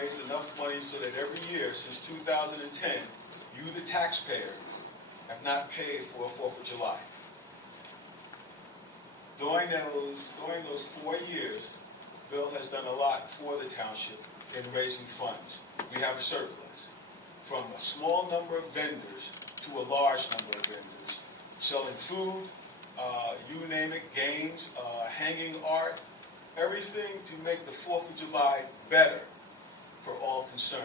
raised enough money so that every year since 2010, you, the taxpayer, have not paid for a 4th of July. During those 4 years, Bill has done a lot for the township in raising funds. We have a surplus. From a small number of vendors to a large number of vendors, selling food, you name it, games, hanging art, everything to make the 4th of July better for all concerned.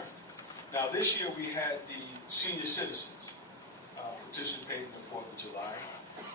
Now this year we had the senior citizens participate in the 4th of July,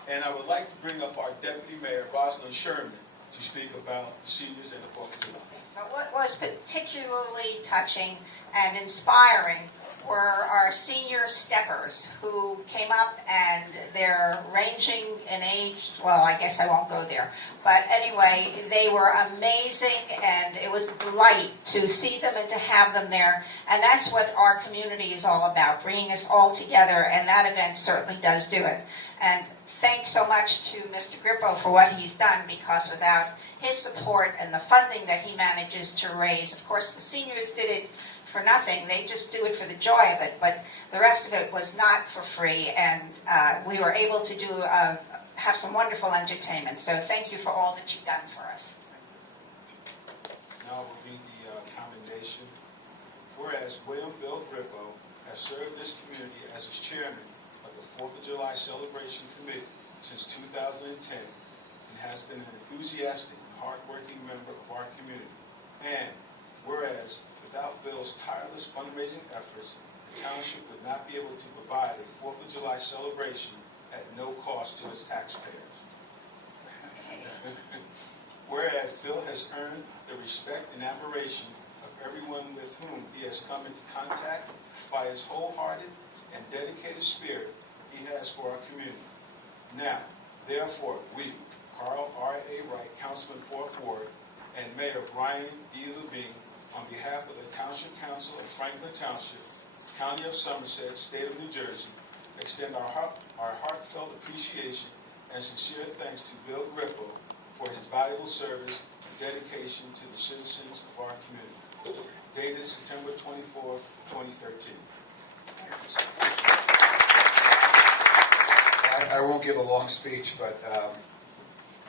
and I would like to bring up our Deputy Mayor, Rosalind Sherman, to speak about the seniors and the 4th of July. But what was particularly touching and inspiring were our senior steppers who came up, and they're ranging in age, well, I guess I won't go there. But anyway, they were amazing, and it was a delight to see them and to have them there. And that's what our community is all about, bringing us all together, and that event certainly does do it. And thanks so much to Mr. Grippo for what he's done, because without his support and the funding that he manages to raise, of course the seniors did it for nothing, they just do it for the joy of it, but the rest of it was not for free, and we were able to have some wonderful entertainment. So thank you for all that you've done for us. Now will be the commendation. Whereas William Bill Grippo has served this community as its chairman of the 4th of July Celebration Committee since 2010, and has been an enthusiastic and hardworking member of our community. And whereas without Bill's tireless fundraising efforts, the township would not be able to provide a 4th of July celebration at no cost to its taxpayers. Whereas Bill has earned the respect and admiration of everyone with whom he has come into contact by his wholehearted and dedicated spirit he has for our community. Now, therefore, we, Carl R.A. Wright, Councilman 4th Ward, and Mayor Brian D. Levine, on behalf of the Township Council of Franklin Township, County of Somerset, State of New Jersey, extend our heartfelt appreciation and sincere thanks to Bill Grippo for his valuable service and dedication to the citizens of our community. Dated September 24, 2013. I won't give a long speech, but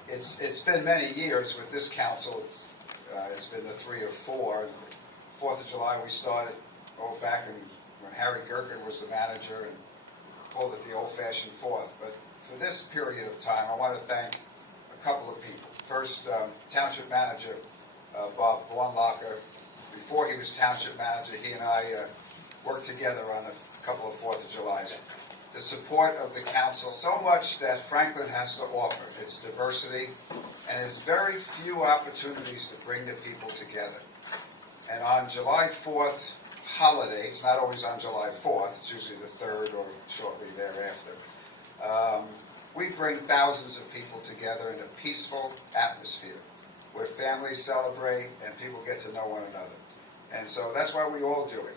it's been many years with this council. It's been the 3 or 4. 4th of July we started back when Harry Gerken was the manager and called it the old-fashioned 4th. But for this period of time, I want to thank a couple of people. First, Township Manager Bob Vornlacher. Before he was Township Manager, he and I worked together on a couple of 4th of Julys. The support of the council, so much that Franklin has to offer. Its diversity, and its very few opportunities to bring the people together. And on July 4th holiday, it's not always on July 4th, it's usually the 3rd or shortly thereafter, we bring thousands of people together in a peaceful atmosphere where families celebrate and people get to know one another. And so that's why we all do it.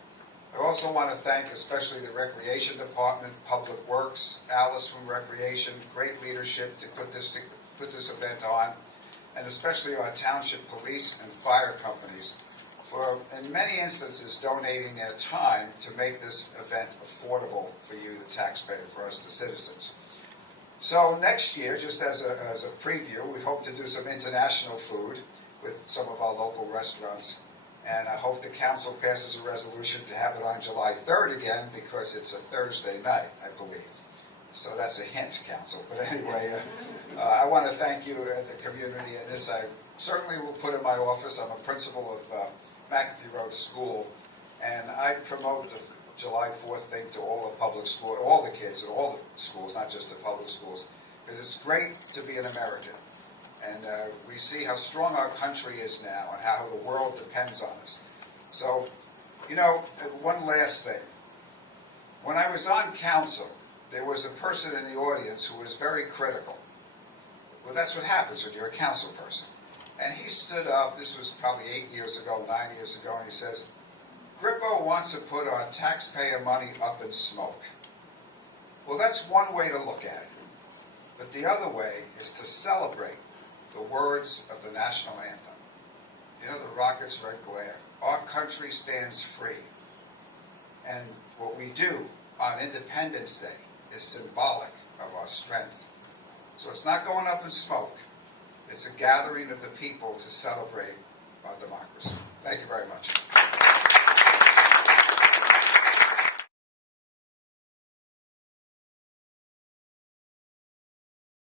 I also want to thank especially the Recreation Department, Public Works, Alice from Recreation, great leadership to put this event on, and especially our township police and fire companies for, in many instances, donating their time to make this event affordable for you, the taxpayer, for us, the citizens. So next year, just as a preview, we hope to do some international food with some of our local restaurants. And I hope the council passes a resolution to have it on July 3rd again, because it's a Thursday night, I believe. So that's a hint, council. But anyway, I want to thank you and the community. And this I certainly will put in my office. I'm a principal of McAfee Road School, and I promote the July 4th thing to all the public schools, all the kids at all the schools, not just the public schools, because it's great to be an American. And we see how strong our country is now and how the world depends on us. So, you know, one last thing. When I was on council, there was a person in the audience who was very critical. Well, that's what happens when you're a council person. And he stood up, this was probably 8 years ago, 9 years ago, and he says, Grippo wants to put our taxpayer money up in smoke. Well, that's one way to look at it. But the other way is to celebrate the words of the national anthem. You know, the rocket's red glare. our country stands free. And what we do on Independence Day is symbolic of our strength. So it's not going up in smoke. It's a gathering of the people to celebrate our democracy. Thank you very much.